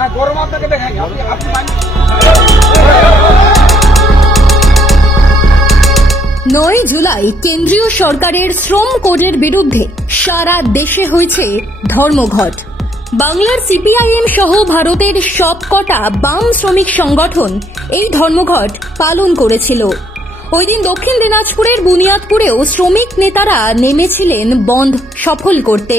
না গরম আপনাকে দেখাইনি, আপনি 9 জুলাই কেন্দ্রীয় সরকারের শ্রম কোডের বিরুদ্ধে সারা দেশে হয়েছে ধর্মঘট। বাংলার সিপিআইএম সহ ভারতের সবকটা বাম শ্রমিক সংগঠন এই ধর্মঘট পালন করেছিল। ওই দিন দক্ষিণ দিনাজপুরের বুনিয়াদপুরেও শ্রমিক নেতারা নেমেছিলেন বন্ধ সফল করতে।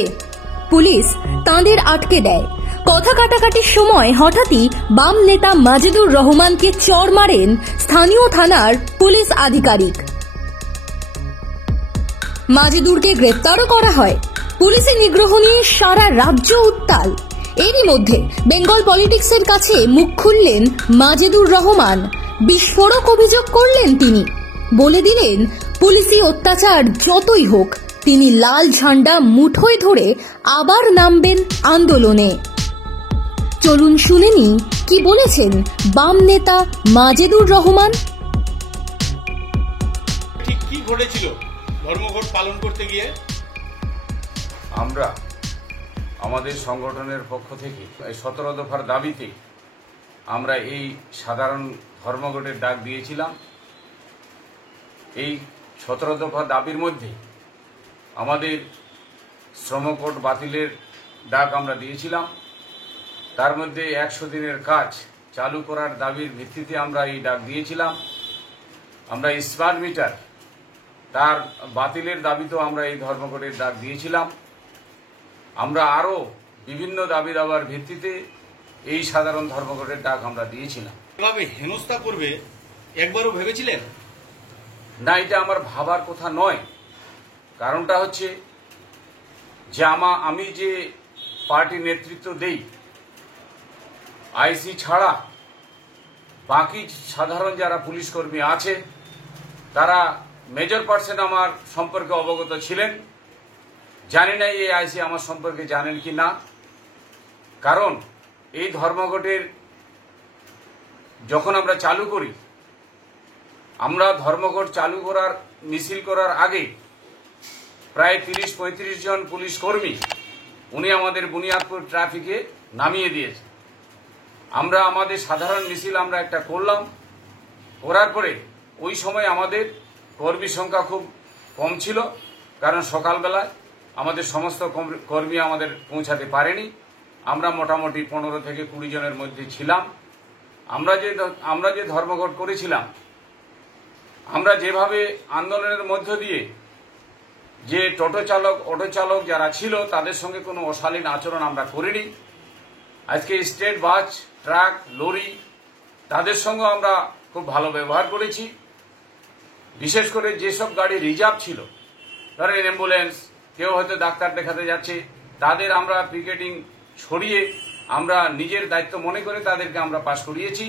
পুলিশ তাঁদের আটকে দেয়। কথা কাটাকাটির সময় হঠাৎই বাম নেতা মাজেদুর রহমানকে চড় মারেন স্থানীয় থানার পুলিশ আধিকারিক। মাজেদুরকে গ্রেপ্তারও করা হয়। পুলিশের নিগ্রহ নিয়ে সারা রাজ্য উত্তাল। এরই মধ্যে বেঙ্গল পলিটিক্সের কাছে মুখ খুললেন মাজেদুর রহমান। বিস্ফোরক অভিযোগ করলেন তিনি। বলে দিলেন পুলিশি অত্যাচার যতই হোক তিনি লাল ঝান্ডা মুঠোয় ধরে আবার নামবেন আন্দোলনে। চলুন শুনে নিই কি বলেছেন বাম নেতা মাজেদুর রহমান। ঠিক কি ঘটেছিল ধর্মঘট পালন করতে গিয়ে? আমরা আমাদের সংগঠনের পক্ষ থেকে 17 দফার দাবিতে আমরা এই সাধারণ ধর্মঘটের ডাক দিয়েছিলাম। এই 17 দফা দাবির মধ্যে আমাদের শ্রমকোড বাতিলের ডাক আমরা দিয়েছিলাম। তার মধ্যে 100 দিনের কাজ চালু করার দাবির ভিত্তিতে আমরা এই ডাক দিয়েছিলাম। আমরা স্মার্ট মিটার তার বাতিলের দাবিতেও আমরা এই ধর্মঘটের ডাক দিয়েছিলাম। আমরা আরও বিভিন্ন দাবি দাবার ভিত্তিতে এই সাধারণ ধর্মঘটের ডাক আমরা দিয়েছিলাম। এভাবে হেনস্থা করবে একবারও ভেবেছিলেন? না, এটা আমার ভাবার কথা নয়। কারণটা হচ্ছে যে আমি যে পার্টি নেতৃত্ব দেই, আইসি ছাড়া বাকি সাধারণ যারা পুলিশ কর্মী আছে তারা মেজর পার্সেন্ট আমার সম্পর্কে অবগত ছিলেন। জানি না এই আইসি আমার সম্পর্কে জানেন কি না। কারণ এই ধর্মঘটের যখন আমরা চালু করি, আমরা ধর্মঘট চালু করার মিছিল করার আগে প্রায় 30-35 জন পুলিশ কর্মী উনি আমাদের বুনিয়াদপুর ট্রাফিকে নামিয়ে দিয়েছে। আমরা আমাদের সাধারণ মিছিল আমরা একটা করলাম। করার পরে ওই সময় আমাদের কর্মী সংখ্যা খুব কম ছিল, কারণ সকালবেলায় আমাদের সমস্ত কর্মী আমাদের পৌঁছাতে পারেনি। আমরা মোটামুটি 15 থেকে 20 জনের মধ্যে ছিলাম। আমরা যে ধর্মঘট করেছিলাম, আমরা যেভাবে আন্দোলনের মধ্য দিয়ে যে টোটো চালক অটো চালক যারা ছিল তাদের সঙ্গে কোনো অশালীন আচরণ আমরা করিনি। আজকে স্টেট বাস, ট্রাক, লরি তাদের সঙ্গে আমরা খুব ভালো ব্যবহার করেছি। বিশেষ করে যেসব গাড়ি রিজার্ভ ছিল, ধরেন অ্যাম্বুলেন্স, কেউ হয়তো ডাক্তার দেখাতে যাচ্ছে, তাদের আমরা পিকেটিং ছড়িয়ে আমরা নিজের দায়িত্ব মনে করে তাদেরকে আমরা পাস করিয়েছি।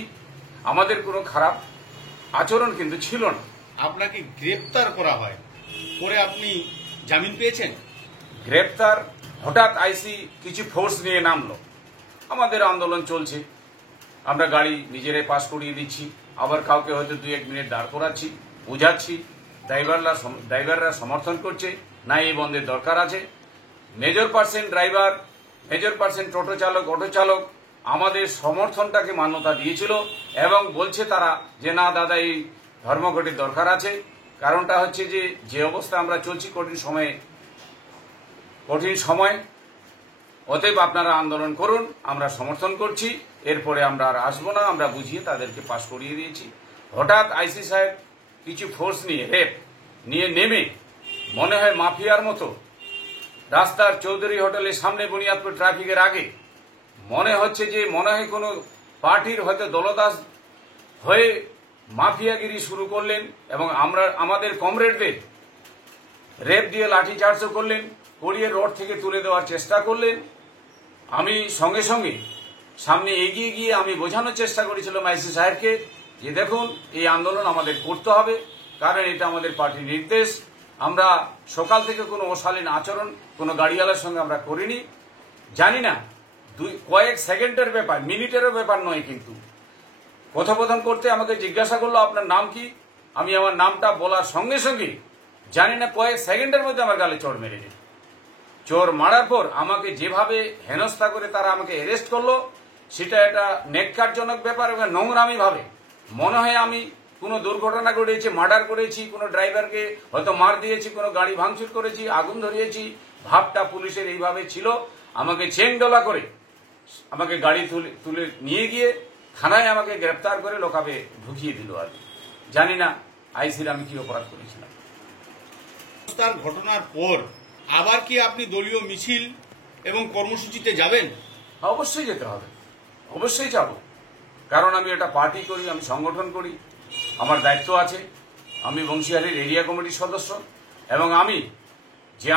আমাদের কোনো খারাপ আচরণ কিন্তু ছিল না। আপনাকে গ্রেপ্তার করা হয়, পরে আপনি জামিন পেয়েছেন? গ্রেপ্তার হঠাৎ আইসি কিছু ফোর্স নিয়ে নামলো। আমাদের আন্দোলন চলছে, আমরা গাড়ি নিজেরাই পাস করিয়ে দিচ্ছি, আবার কাউকে হয়তো 2-1 মিনিট দাঁড় করাচ্ছি, বুঝাচ্ছি। ড্রাইভাররা সমর্থন করছে না এই বন্ধের দরকার আছে। Major percent driver, major percent টোটো চালক, অটো চালক আমাদের সমর্থনটাকে মান্যতা দিয়েছিল এবং বলছে তারা যে না দাদা এই ধর্মঘটের দরকার আছে। কারণটা হচ্ছে যে অবস্থা আমরা চলছি কঠিন সময়, অতএব আপনারা আন্দোলন করুন, আমরা সমর্থন করছি, এরপরে আমরা আর আসবো না। আমরা বুঝিয়ে তাদেরকে পাস করিয়ে দিয়েছি। হঠাৎ আইসি সাহেব কিছু ফোর্স নিয়ে নেমে মনে হয় মাফিয়ার মতো রাস্তার চৌধুরী হোটেলের সামনে বুনিয়াদপুর ট্রাফিকের আগে মনে হয় কোনো পার্টির হয়তো দলদাস হয়ে মাফিয়াগিরি শুরু করলেন এবং আমাদের কমরেডদের রেপ দিয়ে লাঠিচার্জও করলেন, করিয়ে রোড থেকে তুলে দেওয়ার চেষ্টা করলেন। আমি সঙ্গে সঙ্গে সামনে এগিয়ে গিয়ে আমি বোঝানোর চেষ্টা করেছিলাম আইসি সাহেবকে যে দেখুন এই আন্দোলন আমাদের করতে হবে, কারণ এটা আমাদের পার্টির নির্দেশ। আমরা সকাল থেকে কোনো অশালীন আচরণ কোনো গাড়িওয়ালার সঙ্গে আমরা করিনি। জানি না কয়েক সেকেন্ডের ব্যাপার, মিনিটেরও ব্যাপার নয়, কিন্তু কথোপকথন করতে আমাকে জিজ্ঞাসা করলো আপনার নাম কি। আমি আমার নামটা বলার সঙ্গে সঙ্গে জানি না কয়েক সেকেন্ডের মধ্যে আমার গালে চড় মেরে দিল। চোর মারার পর আমাকে যেভাবে হেনস্থা করে তারা আমাকে অ্যারেস্ট করলো সেটা একটা নেককারজনক ব্যাপার এবং নোংরামি ভাবে মনে হয় আমি কোনো দুর্ঘটনা ঘটেছি, মার্ডার করেছি, কোনো ড্রাইভারকে হয়তো মার দিয়েছি, কোনো গাড়ি ভাঙচুর করেছি, আগুন ধরিয়েছি। ভাবটা পুলিশের এইভাবে ছিল। আমাকে চেংডলা করে আমাকে গাড়ি তুলে নিয়ে গিয়ে থানায় আমাকে গ্রেপ্তার করে লোকাবে ঢুকিয়ে দিল। আর জানি না আইসির আমি কি অপরাধ করেছিলাম। তার ঘটনার পর আবার কি আপনি দলীয় মিছিল এবং কর্মসূচিতে যাবেন? অবশ্যই যেতে হবে, অবশ্যই যাব। কারণ আমি একটা পার্টি করি, আমি সংগঠন করি, আমার দায়িত্ব আছে। আমি বংশীহারির এরিয়া কমিটির সদস্য এবং আমি যে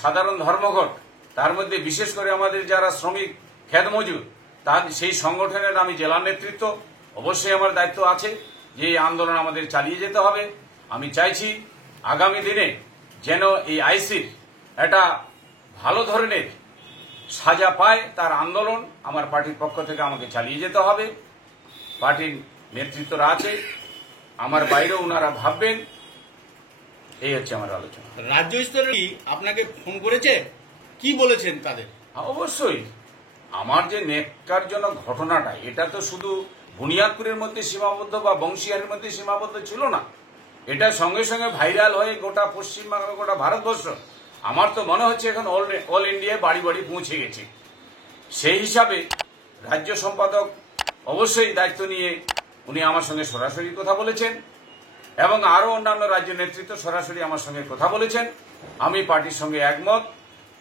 সাধারণ ধর্মঘট, তার মধ্যে বিশেষ করে আমাদের যারা শ্রমিক খেত মজুর, তার সেই সংগঠনের আমি জেলা নেতৃত্ব। অবশ্যই আমার দায়িত্ব আছে যে এই আন্দোলন আমাদের চালিয়ে যেতে হবে। আমি চাইছি আগামী দিনে যেন এই আইসির একটা ভালো ধরনের সাজা পায়, তার আন্দোলন আমার পার্টির পক্ষ থেকে আমাকে চালিয়ে যেতে হবে। পার্টির নেতৃত্বরা আছে, আমার বাইরেও ওনারা ভাববেন। এই হচ্ছে আমার আলোচনা। রাজ্য স্তরে কি আপনাকে ফোন করেছে? কি বলেছেন তাদের? অবশ্যই আমার যে নেককারজনক ঘটনাটা, এটা তো শুধু বুনিয়াদপুরের মধ্যে সীমাবদ্ধ বা বংশীহারের মধ্যে সীমাবদ্ধ ছিল না। এটা সঙ্গে সঙ্গে ভাইরাল হয়ে গোটা পশ্চিমবঙ্গ, গোটা ভারতবর্ষ, আমার তো মনে হচ্ছে এখন অল ইন্ডিয়ায় বাড়ি বাড়ি পৌঁছে গেছে। সেই হিসাবে রাজ্য সম্পাদক অবশ্যই দায়িত্ব নিয়ে উনি আমার সঙ্গে সরাসরি কথা বলেছেন এবং আরো অন্যান্য রাজ্য নেতৃত্ব সরাসরি আমার সঙ্গে কথা বলেছেন। আমি পার্টির সঙ্গে একমত।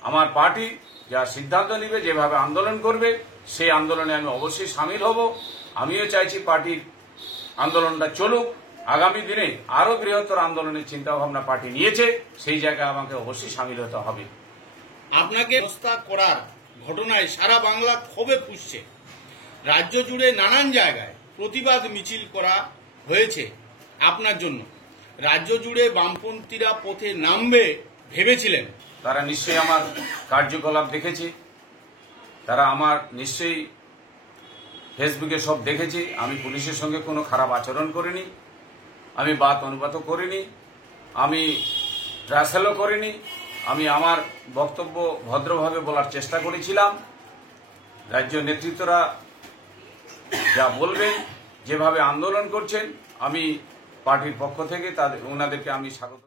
আমার পার্টি যা সিদ্ধান্ত নেবে, যেভাবে আন্দোলন করবে, সেই আন্দোলনে আমি অবশ্যই সামিল হব। আমিও চাইছি পার্টির আন্দোলনটা চলুক। আগামী দিনে আরো বৃহত্তর আন্দোলনের চিন্তা ভাবনা পার্টি নিয়েছে, সেই জায়গায় আমাকে অবশ্যই সামিল হতে হবে। আপনাকে হত্যা করার ঘটনায় সারা বাংলা ক্ষোভে ফুঁসছে। রাজ্য জুড়ে নানান জায়গায় প্রতিবাদ মিছিল করা হয়েছে আপনার জন্য। রাজ্য জুড়ে বামপন্থীরা পথে নামবে ভেবেছিলেন? তারা নিশ্চয়ই আমার কার্যকলাপ দেখেছে, তারা আমার নিশ্চয়ই ফেসবুকে সব দেখেছে। আমি পুলিশের সঙ্গে কোনো খারাপ আচরণ করিনি, আমি বাত অনুপাতও করিনি, আমি ট্রাসেলও করিনি। আমি আমার বক্তব্য ভদ্রভাবে বলার চেষ্টা করেছিলাম। রাজ্য নেতৃত্বরা যা বলবেন, যেভাবে আন্দোলন করছেন, আমি পার্টির পক্ষ থেকে ওনাদেরকে আমি স্বাগত।